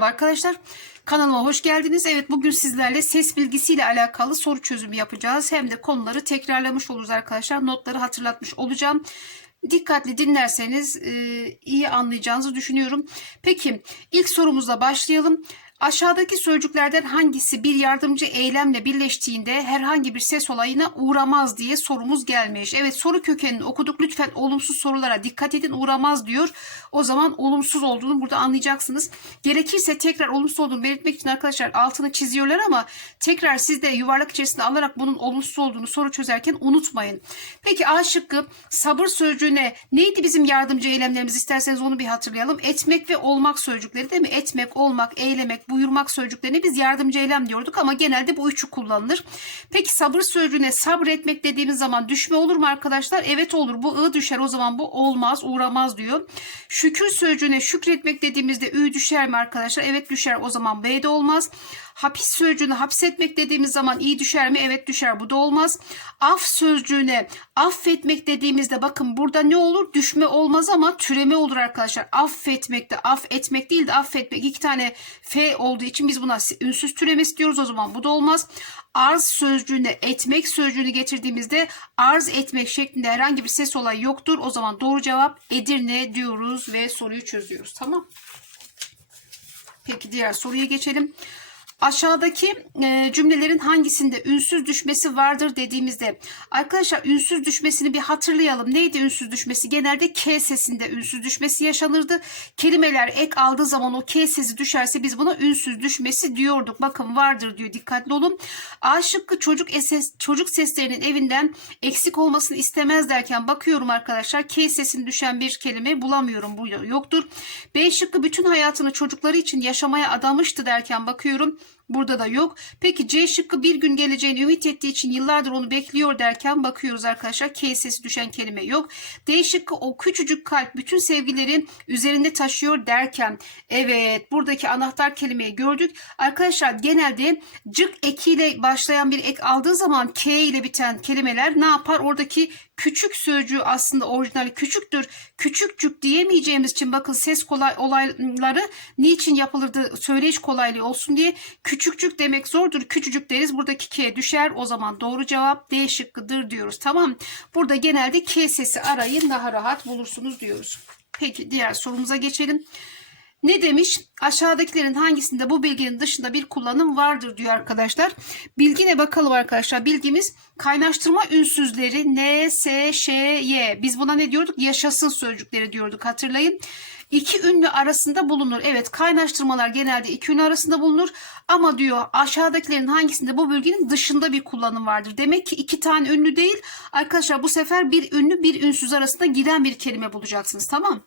Merhaba arkadaşlar. Kanalıma hoş geldiniz. Evet bugün sizlerle ses bilgisiyle alakalı soru çözümü yapacağız. Hem de konuları tekrarlamış oluruz arkadaşlar. Notları hatırlatmış olacağım. Dikkatli dinlerseniz e, iyi anlayacağınızı düşünüyorum. Peki ilk sorumuzla başlayalım. Aşağıdaki sözcüklerden hangisi bir yardımcı eylemle birleştiğinde herhangi bir ses olayına uğramaz diye sorumuz gelmiş. Evet soru kökenini okuduk. Lütfen olumsuz sorulara dikkat edin uğramaz diyor. O zaman olumsuz olduğunu burada anlayacaksınız. Gerekirse tekrar olumsuz olduğunu belirtmek için arkadaşlar altını çiziyorlar ama tekrar siz de yuvarlak içerisinde alarak bunun olumsuz olduğunu soru çözerken unutmayın. Peki A şıkkı sabır sözcüğüne neydi bizim yardımcı eylemlerimiz isterseniz onu bir hatırlayalım. Etmek ve olmak sözcükleri değil mi? Etmek, olmak, eylemek, buyurmak sözcüklerine biz yardımcı eylem diyorduk ama genelde bu üçü kullanılır. Peki sabır sözcüğüne sabretmek dediğimiz zaman düşme olur mu arkadaşlar? Evet olur. Bu ı düşer o zaman bu olmaz, uğramaz diyor. Şükür sözcüğüne şükretmek dediğimizde ü düşer mi arkadaşlar? Evet düşer o zaman b de olmaz. Hapis sözcüğüne hapsetmek dediğimiz zaman iyi düşer mi? Evet düşer. Bu da olmaz. Af sözcüğüne affetmek dediğimizde bakın burada ne olur? Düşme olmaz ama türeme olur arkadaşlar. Affetmek de af etmek değil de affetmek. iki tane f olduğu için biz buna ünsüz türemesi diyoruz. O zaman bu da olmaz. Arz sözcüğüne etmek sözcüğünü getirdiğimizde arz etmek şeklinde herhangi bir ses olayı yoktur. O zaman doğru cevap Edirne diyoruz ve soruyu çözüyoruz. Tamam. Peki diğer soruya geçelim. Aşağıdaki e, cümlelerin hangisinde ünsüz düşmesi vardır dediğimizde arkadaşlar ünsüz düşmesini bir hatırlayalım. Neydi ünsüz düşmesi? Genelde K sesinde ünsüz düşmesi yaşanırdı. Kelimeler ek aldığı zaman o K sesi düşerse biz buna ünsüz düşmesi diyorduk. Bakın vardır diyor dikkatli olun. A şıkkı çocuk, ses, çocuk seslerinin evinden eksik olmasını istemez derken bakıyorum arkadaşlar K sesini düşen bir kelime bulamıyorum. Bu yoktur. B şıkkı bütün hayatını çocukları için yaşamaya adamıştı derken bakıyorum. Burada da yok. Peki C şıkkı bir gün geleceğini ümit ettiği için yıllardır onu bekliyor derken bakıyoruz arkadaşlar. K sesi düşen kelime yok. D şıkkı o küçücük kalp bütün sevgilerin üzerinde taşıyor derken evet buradaki anahtar kelimeyi gördük. Arkadaşlar genelde cık ekiyle başlayan bir ek aldığı zaman K ile biten kelimeler ne yapar? Oradaki küçük sözcüğü aslında orijinali küçüktür. Küçükcük diyemeyeceğimiz için bakın ses kolay olayları niçin yapılırdı söyleyiş kolaylığı olsun diye küçükcük demek zordur. Küçücük deriz. Buradaki K düşer. O zaman doğru cevap D şıkkıdır diyoruz. Tamam. Burada genelde K sesi arayın daha rahat bulursunuz diyoruz. Peki diğer sorumuza geçelim. Ne demiş? Aşağıdakilerin hangisinde bu bilginin dışında bir kullanım vardır diyor arkadaşlar. Bilgine bakalım arkadaşlar. Bilgimiz kaynaştırma ünsüzleri N, S, Ş, Y. Biz buna ne diyorduk? Yaşasın sözcükleri diyorduk hatırlayın. İki ünlü arasında bulunur. Evet kaynaştırmalar genelde iki ünlü arasında bulunur. Ama diyor aşağıdakilerin hangisinde bu bilginin dışında bir kullanım vardır. Demek ki iki tane ünlü değil. Arkadaşlar bu sefer bir ünlü bir ünsüz arasında giren bir kelime bulacaksınız. Tamam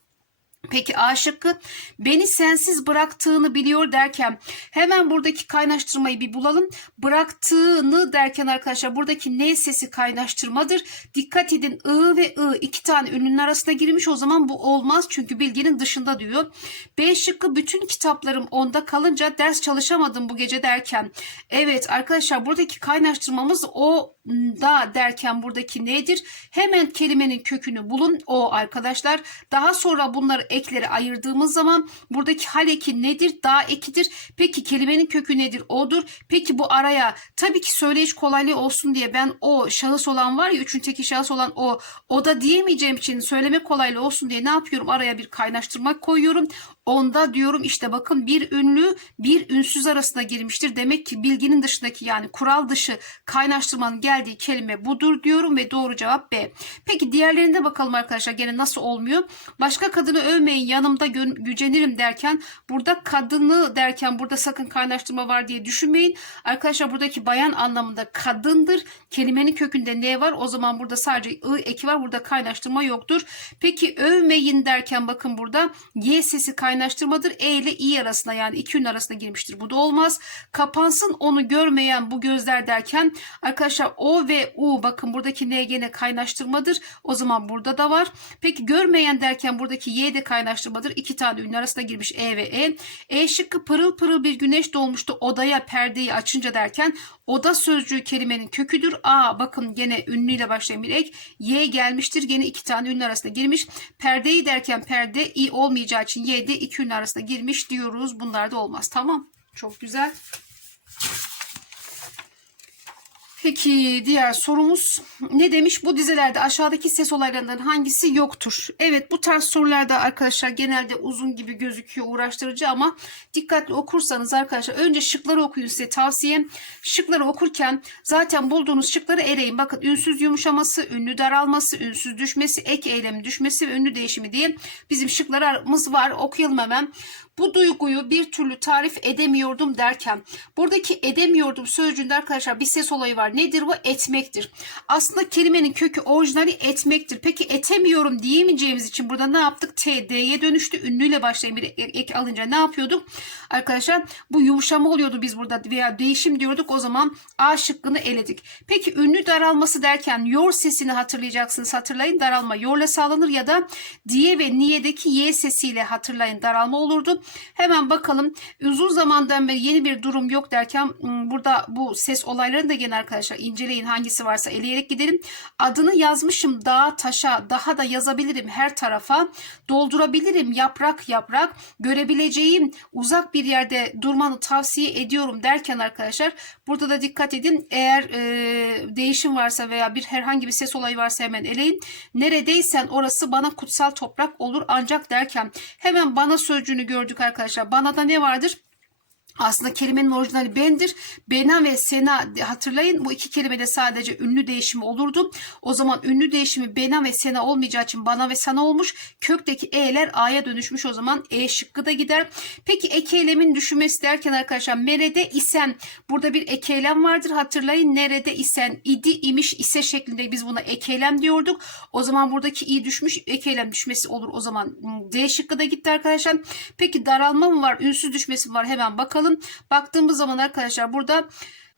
Peki A şıkkı beni sensiz bıraktığını biliyor derken hemen buradaki kaynaştırmayı bir bulalım. Bıraktığını derken arkadaşlar buradaki ne sesi kaynaştırmadır. Dikkat edin I ve I iki tane ünlünün arasında girmiş o zaman bu olmaz çünkü bilginin dışında diyor. B şıkkı bütün kitaplarım onda kalınca ders çalışamadım bu gece derken. Evet arkadaşlar buradaki kaynaştırmamız o da derken buradaki nedir? Hemen kelimenin kökünü bulun o arkadaşlar. Daha sonra bunları ekleri ayırdığımız zaman buradaki hal eki nedir? Da ekidir. Peki kelimenin kökü nedir? O'dur. Peki bu araya tabii ki söyleyiş kolaylığı olsun diye ben o şahıs olan var ya üçüncü teki şahıs olan o o da diyemeyeceğim için söyleme kolaylığı olsun diye ne yapıyorum? Araya bir kaynaştırma koyuyorum. Onda diyorum işte bakın bir ünlü bir ünsüz arasında girmiştir. Demek ki bilginin dışındaki yani kural dışı kaynaştırmanın geldiği kelime budur diyorum ve doğru cevap B. Peki diğerlerinde bakalım arkadaşlar gene nasıl olmuyor? Başka kadını övmeyin yanımda gücenirim derken burada kadını derken burada sakın kaynaştırma var diye düşünmeyin. Arkadaşlar buradaki bayan anlamında kadındır. Kelimenin kökünde ne var? O zaman burada sadece ı eki var. Burada kaynaştırma yoktur. Peki övmeyin derken bakın burada y sesi kaynaştırma kaynaştırmadır. E ile i arasında yani iki ün arasında girmiştir. Bu da olmaz. Kapansın onu görmeyen bu gözler derken arkadaşlar O ve U bakın buradaki N gene kaynaştırmadır. O zaman burada da var. Peki görmeyen derken buradaki Y de kaynaştırmadır. İki tane ünlü arasında girmiş E ve E. E şıkkı pırıl pırıl bir güneş doğmuştu odaya perdeyi açınca derken oda sözcüğü kelimenin köküdür. A bakın gene ünlüyle başlayan bir ek. Y gelmiştir. Gene iki tane ünlü arasında girmiş. Perdeyi derken perde i olmayacağı için Y de iki ünlü arasında girmiş diyoruz. Bunlar da olmaz. Tamam. Çok güzel. Peki diğer sorumuz ne demiş? Bu dizelerde aşağıdaki ses olaylarından hangisi yoktur? Evet bu tarz sorularda arkadaşlar genelde uzun gibi gözüküyor uğraştırıcı ama dikkatli okursanız arkadaşlar önce şıkları okuyun size tavsiyem. Şıkları okurken zaten bulduğunuz şıkları eleyin. Bakın ünsüz yumuşaması, ünlü daralması, ünsüz düşmesi, ek eylemi düşmesi ve ünlü değişimi diye bizim şıklarımız var. Okuyalım hemen. Bu duyguyu bir türlü tarif edemiyordum derken buradaki edemiyordum sözcüğünde arkadaşlar bir ses olayı var. Nedir bu? Etmektir. Aslında kelimenin kökü orijinali etmektir. Peki etemiyorum diyemeyeceğimiz için burada ne yaptık? T, D'ye dönüştü. Ünlüyle başlayan bir ek alınca ne yapıyorduk? Arkadaşlar bu yumuşama oluyordu biz burada veya değişim diyorduk. O zaman A şıkkını eledik. Peki ünlü daralması derken yor sesini hatırlayacaksınız. Hatırlayın daralma yorla sağlanır ya da diye ve niyedeki y sesiyle hatırlayın daralma olurdu. Hemen bakalım. Uzun zamandan beri yeni bir durum yok derken burada bu ses olaylarını da gene arkadaşlar inceleyin. Hangisi varsa eleyerek gidelim. Adını yazmışım. Dağa taşa daha da yazabilirim her tarafa. Doldurabilirim yaprak yaprak. Görebileceğim uzak bir yerde durmanı tavsiye ediyorum derken arkadaşlar burada da dikkat edin. Eğer e, değişim varsa veya bir herhangi bir ses olayı varsa hemen eleyin. Neredeysen orası bana kutsal toprak olur ancak derken hemen bana sözcüğünü gördük arkadaşlar. Bana da ne vardır? Aslında kelimenin orijinali bendir. Bena ve sena hatırlayın bu iki kelimede sadece ünlü değişimi olurdu. O zaman ünlü değişimi bena ve sena olmayacağı için bana ve sana olmuş. Kökteki e'ler a'ya dönüşmüş o zaman e şıkkı da gider. Peki ek eylemin düşmesi derken arkadaşlar merede isen burada bir ek eylem vardır. Hatırlayın nerede isen idi imiş ise şeklinde biz buna ek eylem diyorduk. O zaman buradaki i düşmüş ek eylem düşmesi olur. O zaman D şıkkı da gitti arkadaşlar. Peki daralma mı var? Ünsüz düşmesi mi var? Hemen bakalım bakalım. Baktığımız zaman arkadaşlar burada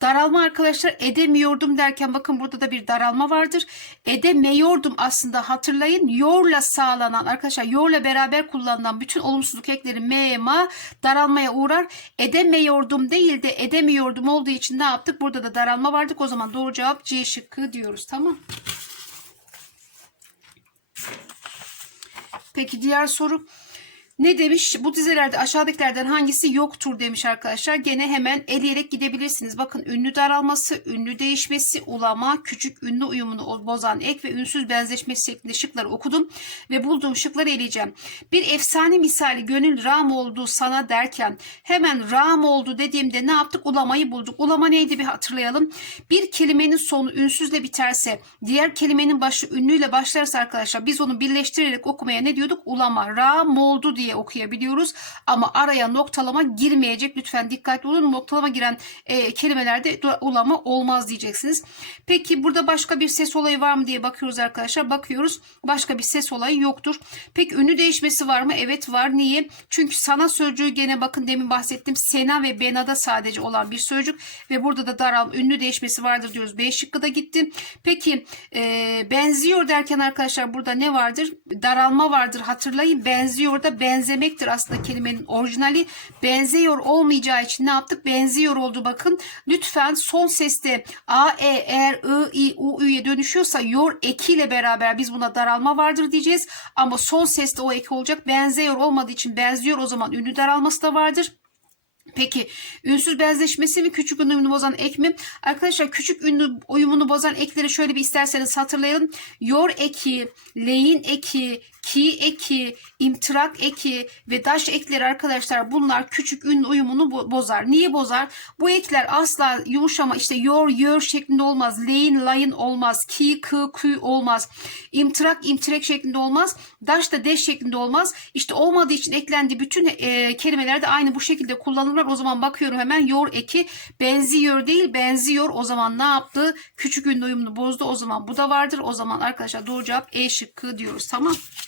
Daralma arkadaşlar edemiyordum derken bakın burada da bir daralma vardır. Edemiyordum aslında hatırlayın yorla sağlanan arkadaşlar yorla beraber kullanılan bütün olumsuzluk ekleri me, ma daralmaya uğrar. Edemiyordum değil de edemiyordum olduğu için ne yaptık? Burada da daralma vardık. O zaman doğru cevap C şıkkı diyoruz. Tamam. Peki diğer soru. Ne demiş? Bu dizelerde aşağıdakilerden hangisi yoktur demiş arkadaşlar. Gene hemen eleyerek gidebilirsiniz. Bakın ünlü daralması, ünlü değişmesi, ulama, küçük ünlü uyumunu bozan ek ve ünsüz benzeşmesi şeklinde şıkları okudum. Ve bulduğum şıkları eleyeceğim. Bir efsane misali gönül ram oldu sana derken hemen ram oldu dediğimde ne yaptık? Ulamayı bulduk. Ulama neydi bir hatırlayalım. Bir kelimenin sonu ünsüzle biterse diğer kelimenin başı ünlüyle başlarsa arkadaşlar biz onu birleştirerek okumaya ne diyorduk? Ulama. Ram oldu diye diye okuyabiliyoruz. Ama araya noktalama girmeyecek. Lütfen dikkatli olun. Noktalama giren e, kelimelerde ulama olmaz diyeceksiniz. Peki burada başka bir ses olayı var mı diye bakıyoruz arkadaşlar. Bakıyoruz. Başka bir ses olayı yoktur. Peki ünlü değişmesi var mı? Evet var. Niye? Çünkü sana sözcüğü gene bakın demin bahsettim. Sena ve benada sadece olan bir sözcük ve burada da daral ünlü değişmesi vardır diyoruz. B şıkkı da gitti. Peki e, benziyor derken arkadaşlar burada ne vardır? Daralma vardır. Hatırlayın. Benziyor da benziyor benzemektir aslında kelimenin orijinali. Benziyor olmayacağı için ne yaptık? Benziyor oldu bakın. Lütfen son seste A, E, eğer I, I, U, Ü'ye dönüşüyorsa yor ekiyle beraber biz buna daralma vardır diyeceğiz. Ama son seste o eki olacak. Benziyor olmadığı için benziyor o zaman ünlü daralması da vardır. Peki ünsüz benzeşmesi mi küçük ünlü bozan ek mi? Arkadaşlar küçük ünlü uyumunu bozan ekleri şöyle bir isterseniz hatırlayalım. Yor eki, leyin eki, ki eki, imtirak eki ve daş ekleri arkadaşlar bunlar küçük ünlü uyumunu bozar. Niye bozar? Bu ekler asla yumuşama işte yor, yor şeklinde olmaz. Leyin, layın olmaz. Ki, kı, kü olmaz. İmtirak, imtirek şeklinde olmaz. Daş da deş şeklinde olmaz. İşte olmadığı için eklendiği bütün e, kelimeler de aynı bu şekilde kullanılır. O zaman bakıyorum hemen yor eki benziyor değil benziyor. O zaman ne yaptı? Küçük ünlü uyumunu bozdu. O zaman bu da vardır. O zaman arkadaşlar doğru cevap E şıkkı diyoruz. Tamam.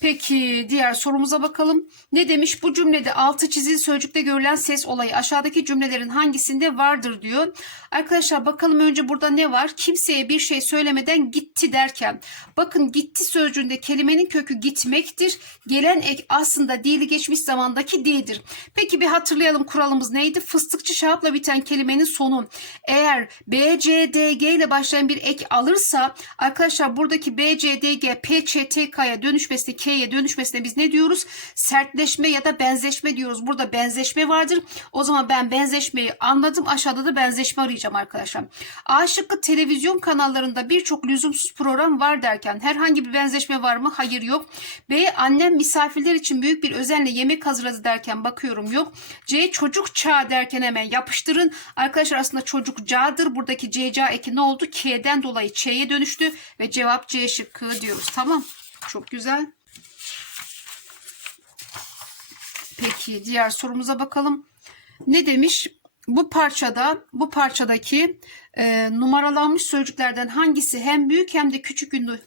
Peki diğer sorumuza bakalım. Ne demiş? Bu cümlede altı çizili sözcükte görülen ses olayı aşağıdaki cümlelerin hangisinde vardır diyor. Arkadaşlar bakalım önce burada ne var? Kimseye bir şey söylemeden gitti derken. Bakın gitti sözcüğünde kelimenin kökü gitmektir. Gelen ek aslında dili geçmiş zamandaki değildir. Peki bir hatırlayalım kuralımız neydi? Fıstıkçı şahapla biten kelimenin sonu. Eğer B, C, D, G ile başlayan bir ek alırsa arkadaşlar buradaki B, C, D, G, P, Ç, T, K'ya dönüşmesine, K'ye dönüşmesine biz ne diyoruz? Sertleşme ya da benzeşme diyoruz. Burada benzeşme vardır. O zaman ben benzeşmeyi anladım. Aşağıda da benzeşme arayacağım arkadaşlar. A şıkkı televizyon kanallarında birçok lüzumsuz program var derken herhangi bir benzeşme var mı? Hayır yok. B annem misafirler için büyük bir özenle yemek hazırladı derken bakıyorum yok. C çocuk çağ derken hemen yapıştırın. Arkadaşlar aslında çocuk ca'dır. Buradaki C ca eki ne oldu? K'den dolayı Ç'ye dönüştü ve cevap C şıkkı diyoruz. Tamam. Çok güzel. Peki diğer sorumuza bakalım. Ne demiş? Bu parçada, bu parçadaki e, numaralanmış sözcüklerden hangisi hem büyük hem de küçük ünlü?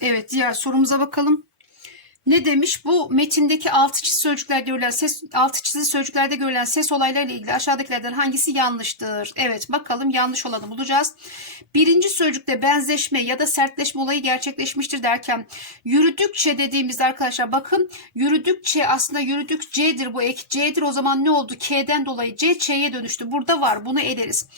Evet, diğer sorumuza bakalım. Ne demiş? Bu metindeki altı çizili sözcüklerde görülen ses altı çizili sözcüklerde görülen ses olaylarıyla ilgili aşağıdakilerden hangisi yanlıştır? Evet, bakalım yanlış olanı bulacağız. Birinci sözcükte benzeşme ya da sertleşme olayı gerçekleşmiştir derken yürüdükçe dediğimizde arkadaşlar bakın yürüdükçe aslında yürüdük C'dir bu ek C'dir o zaman ne oldu? K'den dolayı C Ç'ye dönüştü. Burada var bunu ederiz.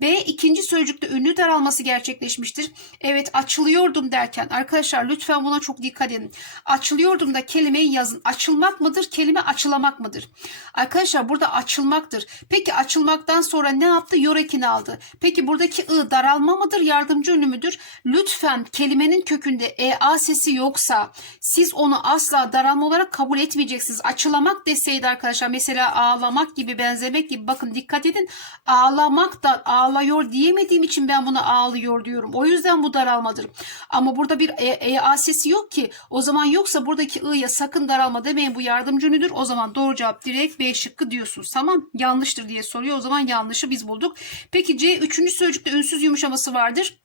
B ikinci sözcükte ünlü daralması gerçekleşmiştir. Evet açılıyordum derken arkadaşlar lütfen buna çok dikkat edin. Açılıyordum da kelimeyi yazın. Açılmak mıdır? Kelime açılamak mıdır? Arkadaşlar burada açılmaktır. Peki açılmaktan sonra ne yaptı? Yorekini aldı. Peki buradaki ı daralma mıdır? Yardımcı ünlü müdür? Lütfen kelimenin kökünde EA sesi yoksa siz onu asla daralma olarak kabul etmeyeceksiniz. Açılamak deseydi arkadaşlar mesela ağlamak gibi benzemek gibi bakın dikkat edin. Ağlamak da ağlıyor diyemediğim için ben buna ağlıyor diyorum. O yüzden bu daralmadır. Ama burada bir E- EA sesi yok ki. O zaman yoksa buradaki ı'ya sakın daralma demeyin bu yardımcı ünlüdür. O zaman doğru cevap direkt B şıkkı diyorsunuz. Tamam yanlıştır diye soruyor. O zaman yanlışı biz bulduk. Peki C üçüncü sözcükte ünsüz yumuşaması vardır.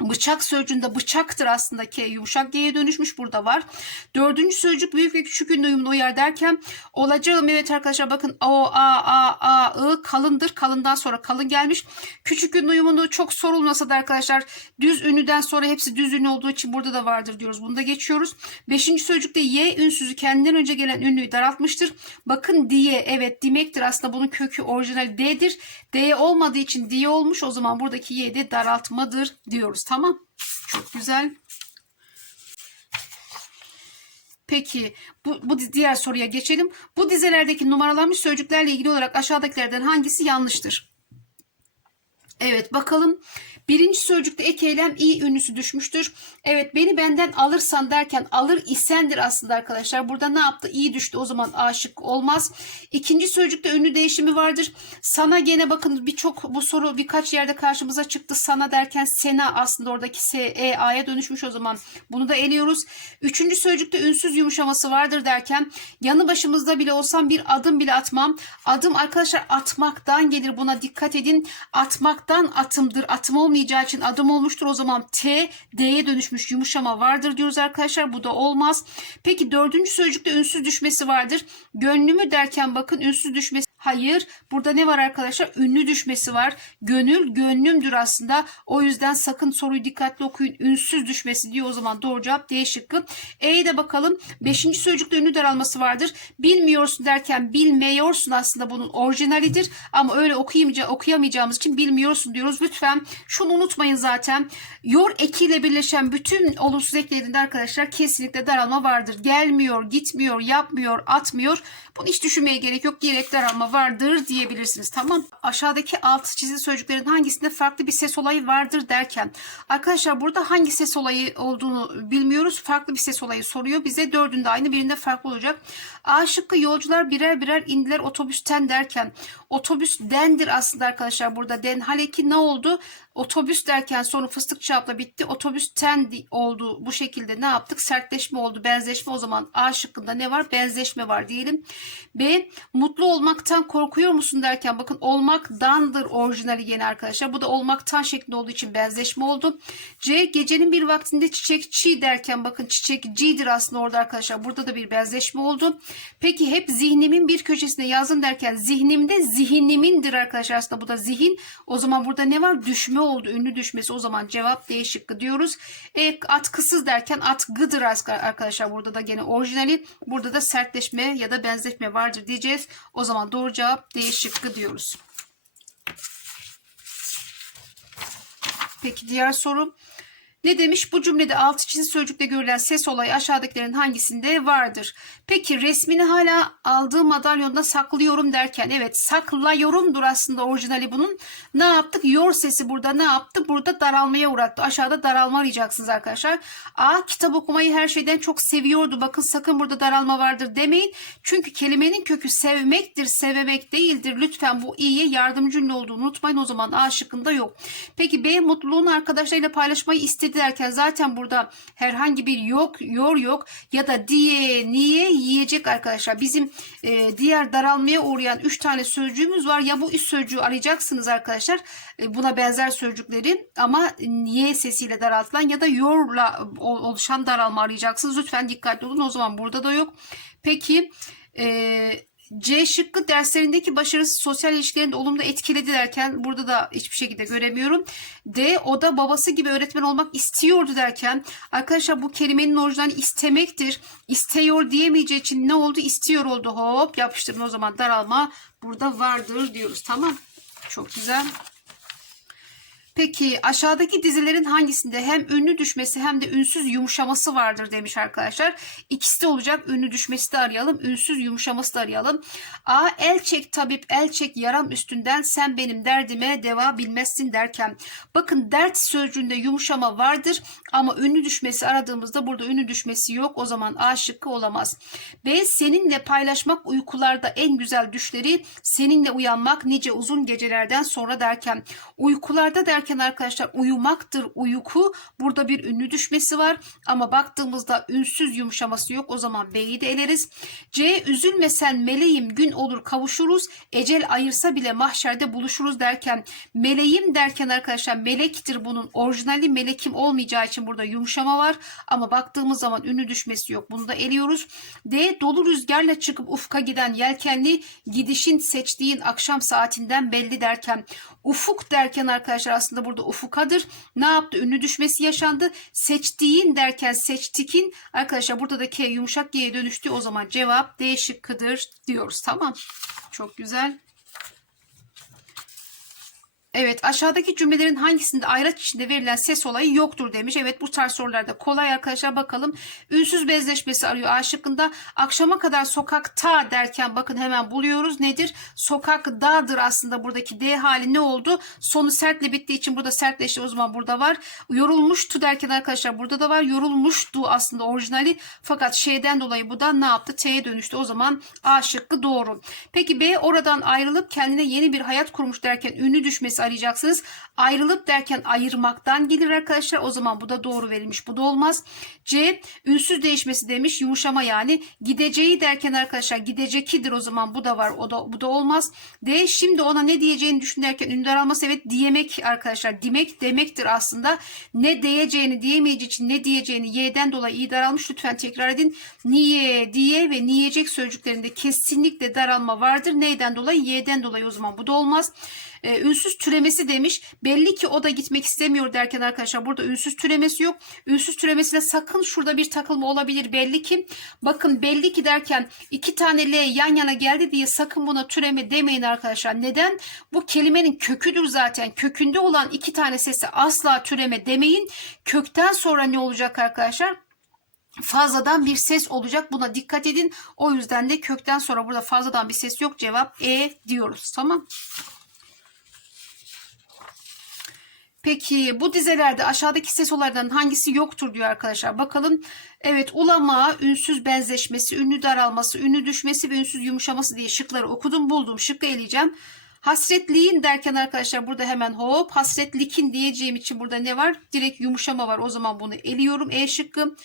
Bıçak sözcüğünde bıçaktır aslında ki yumuşak G'ye dönüşmüş burada var. Dördüncü sözcük büyük ve küçük ünlü uyumlu uyar derken olacağım evet arkadaşlar bakın o a a a ı kalındır. Kalından sonra kalın gelmiş. Küçük ünlü uyumunu çok sorulmasa da arkadaşlar düz ünlüden sonra hepsi düz ünlü olduğu için burada da vardır diyoruz. Bunu da geçiyoruz. Beşinci sözcükte y ünsüzü kendinden önce gelen ünlüyü daraltmıştır. Bakın diye evet demektir aslında bunun kökü orijinal d'dir. D olmadığı için diye olmuş o zaman buradaki y de daraltmadır diyoruz. Tamam. Çok güzel. Peki bu, bu diğer soruya geçelim. Bu dizelerdeki numaralanmış sözcüklerle ilgili olarak aşağıdakilerden hangisi yanlıştır? Evet bakalım. Birinci sözcükte ek eylem i ünlüsü düşmüştür. Evet beni benden alırsan derken alır isendir aslında arkadaşlar. Burada ne yaptı? i düştü o zaman aşık olmaz. İkinci sözcükte ünlü değişimi vardır. Sana gene bakın birçok bu soru birkaç yerde karşımıza çıktı. Sana derken sena aslında oradaki s e a'ya dönüşmüş o zaman. Bunu da eliyoruz. Üçüncü sözcükte ünsüz yumuşaması vardır derken yanı başımızda bile olsam bir adım bile atmam. Adım arkadaşlar atmaktan gelir buna dikkat edin. Atmaktan atımdır. Atım olmayacağı için adım olmuştur. O zaman T, D'ye dönüşmüş yumuşama vardır diyoruz arkadaşlar. Bu da olmaz. Peki dördüncü sözcükte ünsüz düşmesi vardır. Gönlümü derken bakın ünsüz düşmesi Hayır. Burada ne var arkadaşlar? Ünlü düşmesi var. Gönül gönlümdür aslında. O yüzden sakın soruyu dikkatli okuyun. Ünsüz düşmesi diyor o zaman doğru cevap D şıkkı. E'ye de bakalım. Beşinci sözcükte ünlü daralması vardır. Bilmiyorsun derken bilmiyorsun aslında bunun orijinalidir. Ama öyle okuyamayacağ okuyamayacağımız için bilmiyorsun diyoruz. Lütfen şunu unutmayın zaten. Yor ekiyle birleşen bütün olumsuz eklerinde arkadaşlar kesinlikle daralma vardır. Gelmiyor, gitmiyor, yapmıyor, atmıyor. Bunu hiç düşünmeye gerek yok. Diyerek daralma vardır diyebilirsiniz. Tamam. Aşağıdaki alt çizili sözcüklerin hangisinde farklı bir ses olayı vardır derken. Arkadaşlar burada hangi ses olayı olduğunu bilmiyoruz. Farklı bir ses olayı soruyor. Bize dördünde aynı birinde farklı olacak. A şıkkı yolcular birer birer indiler otobüsten derken. Otobüs dendir aslında arkadaşlar burada. Den haleki ne oldu? Otobüs derken sonu fıstık çapla bitti. Otobüs ten oldu. Bu şekilde ne yaptık? Sertleşme oldu. Benzeşme o zaman A şıkkında ne var? Benzeşme var diyelim. B. Mutlu olmaktan korkuyor musun derken bakın olmaktandır orijinali yine arkadaşlar. Bu da olmaktan şeklinde olduğu için benzeşme oldu. C gecenin bir vaktinde çiçekçi derken bakın çiçekcidir aslında orada arkadaşlar. Burada da bir benzeşme oldu. Peki hep zihnimin bir köşesine yazın derken zihnimde zihnimindir arkadaşlar. Aslında bu da zihin. O zaman burada ne var? Düşme oldu. Ünlü düşmesi. O zaman cevap D şıkkı diyoruz. E, atkısız derken atkıdır arkadaşlar. Burada da gene orijinali. Burada da sertleşme ya da benzeşme vardır diyeceğiz. O zaman doğru cevap D şıkkı diyoruz. Peki diğer soru. Ne demiş? Bu cümlede altı çizili sözcükte görülen ses olayı aşağıdakilerin hangisinde vardır? Peki resmini hala aldığım madalyonda saklıyorum derken evet saklıyorumdur aslında orijinali bunun. Ne yaptık? Yor sesi burada ne yaptı? Burada daralmaya uğrattı. Aşağıda daralma arayacaksınız arkadaşlar. A kitap okumayı her şeyden çok seviyordu. Bakın sakın burada daralma vardır demeyin. Çünkü kelimenin kökü sevmektir, sevemek değildir. Lütfen bu iyiye yardımcı cümle olduğunu unutmayın. O zaman A şıkkında yok. Peki B mutluluğunu arkadaşlarıyla paylaşmayı istedi derken zaten burada herhangi bir yok, yor yok ya da diye, niye yiyecek arkadaşlar. Bizim e, diğer daralmaya uğrayan 3 tane sözcüğümüz var. Ya bu üst sözcüğü arayacaksınız arkadaşlar. E, buna benzer sözcükleri ama y sesiyle daraltılan ya da yorla oluşan daralma arayacaksınız. Lütfen dikkatli olun. O zaman burada da yok. Peki eee C şıkkı derslerindeki başarısı sosyal ilişkilerini olumlu etkiledi derken burada da hiçbir şekilde göremiyorum. D o da babası gibi öğretmen olmak istiyordu derken arkadaşlar bu kelimenin orijinali istemektir. İstiyor diyemeyeceği için ne oldu? İstiyor oldu. Hop yapıştırın o zaman daralma burada vardır diyoruz. Tamam. Çok güzel. Peki aşağıdaki dizilerin hangisinde hem ünlü düşmesi hem de ünsüz yumuşaması vardır demiş arkadaşlar. İkisi de olacak. Ünlü düşmesi de arayalım. Ünsüz yumuşaması da arayalım. A. El çek tabip el çek yaram üstünden sen benim derdime deva bilmezsin derken. Bakın dert sözcüğünde yumuşama vardır ama ünlü düşmesi aradığımızda burada ünlü düşmesi yok. O zaman A şıkkı olamaz. B. Seninle paylaşmak uykularda en güzel düşleri seninle uyanmak nice uzun gecelerden sonra derken. Uykularda derken derken arkadaşlar uyumaktır uyku. Burada bir ünlü düşmesi var ama baktığımızda ünsüz yumuşaması yok. O zaman B'yi de eleriz. C üzülme sen meleğim gün olur kavuşuruz. Ecel ayırsa bile mahşerde buluşuruz derken meleğim derken arkadaşlar melektir bunun orijinali melekim olmayacağı için burada yumuşama var. Ama baktığımız zaman ünlü düşmesi yok. Bunu da eliyoruz. D dolu rüzgarla çıkıp ufka giden yelkenli gidişin seçtiğin akşam saatinden belli derken ufuk derken arkadaşlar aslında burada ufukadır. Ne yaptı? Ünlü düşmesi yaşandı. Seçtiğin derken seçtikin arkadaşlar burada da K yumuşak G'ye dönüştü. O zaman cevap D şıkkıdır diyoruz. Tamam. Çok güzel. Evet aşağıdaki cümlelerin hangisinde ayraç içinde verilen ses olayı yoktur demiş. Evet bu tarz sorularda kolay arkadaşlar bakalım. Ünsüz bezleşmesi arıyor A. Akşama kadar sokakta derken bakın hemen buluyoruz. Nedir? Sokakdadır aslında buradaki D hali ne oldu? Sonu sertle bittiği için burada sertleşti o zaman burada var. Yorulmuştu derken arkadaşlar burada da var. Yorulmuştu aslında orijinali. Fakat şeyden dolayı bu da ne yaptı? T'ye dönüştü. O zaman A şıkkı doğru. Peki B oradan ayrılıp kendine yeni bir hayat kurmuş derken ünlü düşmesi arayacaksınız. Ayrılıp derken ayırmaktan gelir arkadaşlar. O zaman bu da doğru verilmiş. Bu da olmaz. C ünsüz değişmesi demiş. Yumuşama yani. Gideceği derken arkadaşlar gidecekidir o zaman bu da var. O da bu da olmaz. D şimdi ona ne diyeceğini düşün derken alması evet diyemek arkadaşlar. Demek demektir aslında. Ne diyeceğini diyemeyeceği için ne diyeceğini y'den dolayı iyi daralmış. Lütfen tekrar edin. Niye, diye ve niyecek sözcüklerinde kesinlikle daralma vardır. Neyden dolayı? Y'den dolayı o zaman bu da olmaz. Ee, ünsüz türemesi demiş. Belli ki o da gitmek istemiyor derken arkadaşlar burada ünsüz türemesi yok. Ünsüz türemesine sakın şurada bir takılma olabilir belli ki. Bakın belli ki derken iki tane L yan yana geldi diye sakın buna türeme demeyin arkadaşlar. Neden? Bu kelimenin köküdür zaten. Kökünde olan iki tane sesi asla türeme demeyin. Kökten sonra ne olacak arkadaşlar? fazladan bir ses olacak. Buna dikkat edin. O yüzden de kökten sonra burada fazladan bir ses yok. Cevap E diyoruz. Tamam. Peki bu dizelerde aşağıdaki ses olaylarından hangisi yoktur diyor arkadaşlar. Bakalım. Evet ulama, ünsüz benzeşmesi, ünlü daralması, ünlü düşmesi ve ünsüz yumuşaması diye şıkları okudum buldum. Şıkkı eleyeceğim. Hasretliğin derken arkadaşlar burada hemen hop hasretlikin diyeceğim için burada ne var? Direkt yumuşama var. O zaman bunu eliyorum. E şıkkı.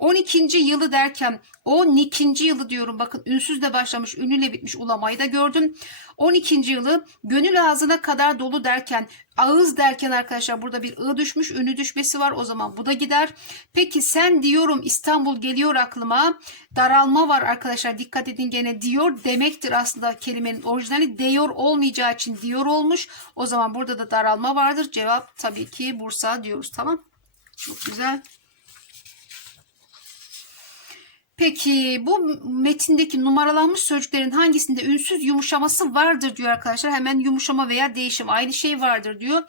12. yılı derken 12. yılı diyorum bakın ünsüzle başlamış ünlüyle bitmiş ulamayı da gördüm. 12. yılı gönül ağzına kadar dolu derken ağız derken arkadaşlar burada bir ı düşmüş ünlü düşmesi var o zaman bu da gider. Peki sen diyorum İstanbul geliyor aklıma daralma var arkadaşlar dikkat edin gene diyor demektir aslında kelimenin orijinali diyor olmayacağı için diyor olmuş. O zaman burada da daralma vardır cevap tabii ki Bursa diyoruz tamam. Çok güzel. Peki bu metindeki numaralanmış sözcüklerin hangisinde ünsüz yumuşaması vardır diyor arkadaşlar. Hemen yumuşama veya değişim aynı şey vardır diyor.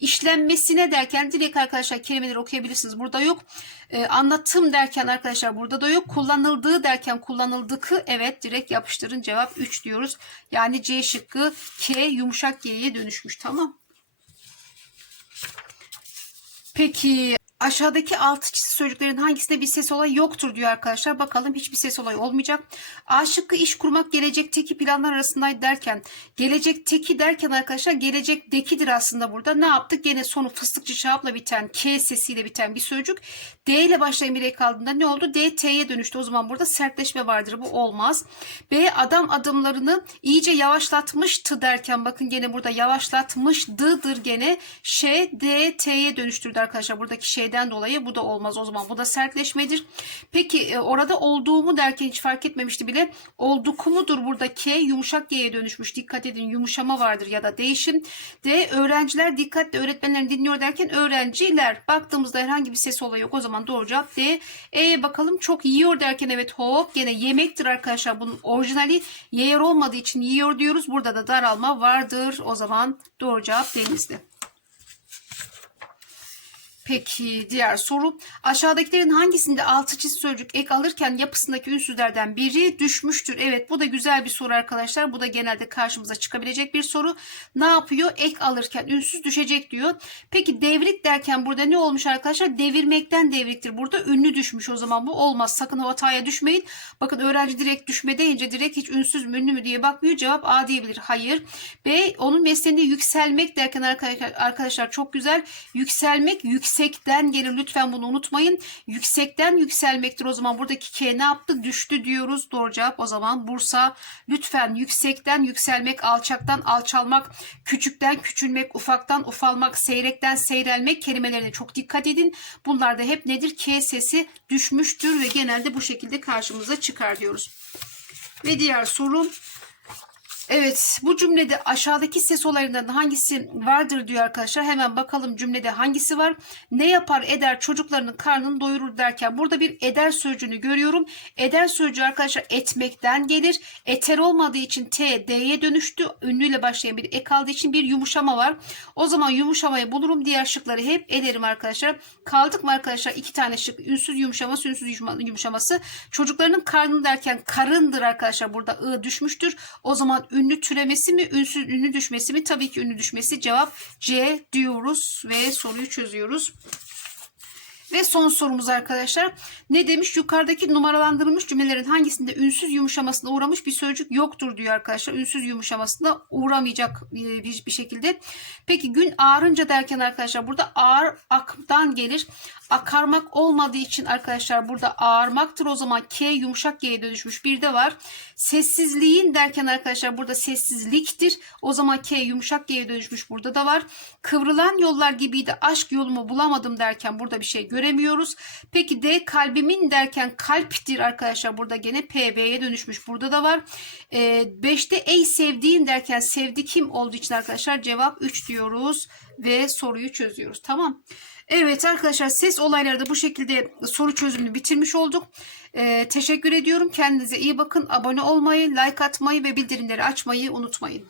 İşlenmesine derken direkt arkadaşlar kelimeleri okuyabilirsiniz. Burada yok. Ee, anlatım derken arkadaşlar burada da yok. Kullanıldığı derken kullanıldıkı evet direkt yapıştırın cevap 3 diyoruz. Yani C şıkkı K yumuşak G'ye dönüşmüş tamam. Peki aşağıdaki altı çizili sözcüklerin hangisinde bir ses olayı yoktur diyor arkadaşlar. Bakalım hiçbir ses olayı olmayacak. A şıkkı iş kurmak gelecekteki planlar arasındaydı derken gelecekteki derken arkadaşlar gelecektekidir aslında burada. Ne yaptık? Gene sonu fıstıkçı şahapla biten K sesiyle biten bir sözcük. D ile başlayan bir ek aldığında ne oldu? D T'ye dönüştü. O zaman burada sertleşme vardır. Bu olmaz. B adam adımlarını iyice yavaşlatmıştı derken bakın gene burada yavaşlatmıştıdır gene. Ş D T'ye dönüştürdü arkadaşlar. Buradaki şeyden dolayı bu da olmaz. O zaman bu da sertleşmedir. Peki e, orada olduğumu derken hiç fark etmemişti bile. Oldukumudur burada K yumuşak G'ye dönüşmüş. Dikkat edin yumuşama vardır ya da değişim. D öğrenciler dikkatle öğretmenlerini dinliyor derken öğrenciler. Baktığımızda herhangi bir ses olayı yok. O zaman doğru cevap D. E bakalım çok yiyor derken evet hop gene yemektir arkadaşlar. Bunun orijinali yer olmadığı için yiyor diyoruz. Burada da daralma vardır. O zaman doğru cevap denizli. Peki diğer soru. Aşağıdakilerin hangisinde altı çiz sözcük ek alırken yapısındaki ünsüzlerden biri düşmüştür? Evet bu da güzel bir soru arkadaşlar. Bu da genelde karşımıza çıkabilecek bir soru. Ne yapıyor? Ek alırken ünsüz düşecek diyor. Peki devrik derken burada ne olmuş arkadaşlar? Devirmekten devriktir. Burada ünlü düşmüş o zaman bu olmaz. Sakın hataya düşmeyin. Bakın öğrenci direkt düşme deyince direkt hiç ünsüz mü ünlü mü diye bakmıyor. Cevap A diyebilir. Hayır. B onun mesleğinde yükselmek derken arkadaşlar, çok güzel. Yükselmek yüksek yüksekten gelir. Lütfen bunu unutmayın. Yüksekten yükselmektir. O zaman buradaki K ne yaptı? Düştü diyoruz. Doğru cevap o zaman Bursa. Lütfen yüksekten yükselmek, alçaktan alçalmak, küçükten küçülmek, ufaktan ufalmak, seyrekten seyrelmek kelimelerine çok dikkat edin. Bunlar da hep nedir? K sesi düşmüştür ve genelde bu şekilde karşımıza çıkar diyoruz. Ve diğer soru Evet bu cümlede aşağıdaki ses olaylarından hangisi vardır diyor arkadaşlar. Hemen bakalım cümlede hangisi var. Ne yapar eder çocuklarının karnını doyurur derken burada bir eder sözcüğünü görüyorum. Eder sözcüğü arkadaşlar etmekten gelir. Eter olmadığı için T, D'ye dönüştü. Ünlüyle başlayan bir ek aldığı için bir yumuşama var. O zaman yumuşamayı bulurum. Diğer şıkları hep ederim arkadaşlar. Kaldık mı arkadaşlar? iki tane şık. Ünsüz yumuşaması, ünsüz yumuşaması. Çocuklarının karnını derken karındır arkadaşlar. Burada ı düşmüştür. O zaman ünlü türemesi mi, ünsüz ünlü düşmesi mi? Tabii ki ünlü düşmesi. Cevap C diyoruz ve soruyu çözüyoruz. Ve son sorumuz arkadaşlar. Ne demiş? Yukarıdaki numaralandırılmış cümlelerin hangisinde ünsüz yumuşamasına uğramış bir sözcük yoktur diyor arkadaşlar. Ünsüz yumuşamasına uğramayacak bir şekilde. Peki gün ağrınca derken arkadaşlar burada ağır aktan gelir. Akarmak olmadığı için arkadaşlar burada ağırmaktır. O zaman K yumuşak G'ye dönüşmüş. Bir de var. Sessizliğin derken arkadaşlar burada sessizliktir. O zaman K yumuşak G'ye dönüşmüş. Burada da var. Kıvrılan yollar gibiydi. Aşk yolumu bulamadım derken burada bir şey göremiyoruz. Peki D kalbimin derken kalptir arkadaşlar. Burada gene PB'ye dönüşmüş. Burada da var. 5'te ee, ey sevdiğin derken sevdikim olduğu için arkadaşlar cevap 3 diyoruz ve soruyu çözüyoruz. Tamam. Evet arkadaşlar ses olayları da bu şekilde soru çözümünü bitirmiş olduk. Ee, teşekkür ediyorum. Kendinize iyi bakın. Abone olmayı, like atmayı ve bildirimleri açmayı unutmayın.